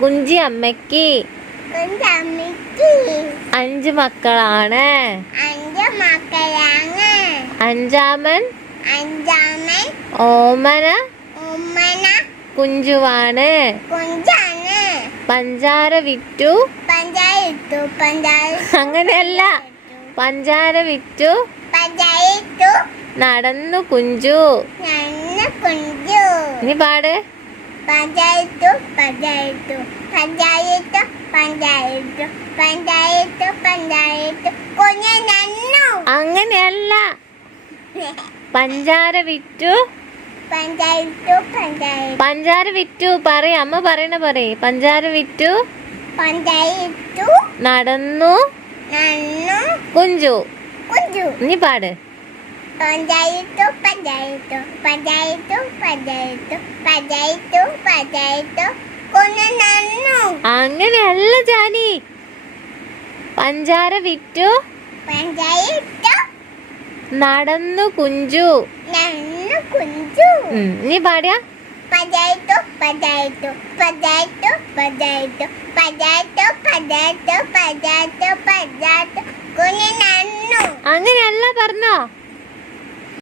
കുഞ്ചി അമ്മയ്ക്ക് 5 മക്കളാണ്. അഞ്ചാമൻ ഓമന കുഞ്ചുവാണ്. പഞ്ചാര വിറ്റു അങ്ങനെയല്ല, പഞ്ചാര വിറ്റു നടന്നു കുഞ്ചു. നീ പാട്. അങ്ങനെയല്ല, പഞ്ചാര വിറ്റു പഞ്ചാര വിറ്റു പറയ, അമ്മ പറയണ പറയേ. പഞ്ചാര വിറ്റു നടന്നു കുഞ്ചു. നീ പാട്. അങ്ങനെയല്ല ജാനി, പഞ്ചാര വിറ്റു നടന്നു കുഞ്ചു. നീ പാടിയ. അങ്ങനെയല്ല പറഞ്ഞോ.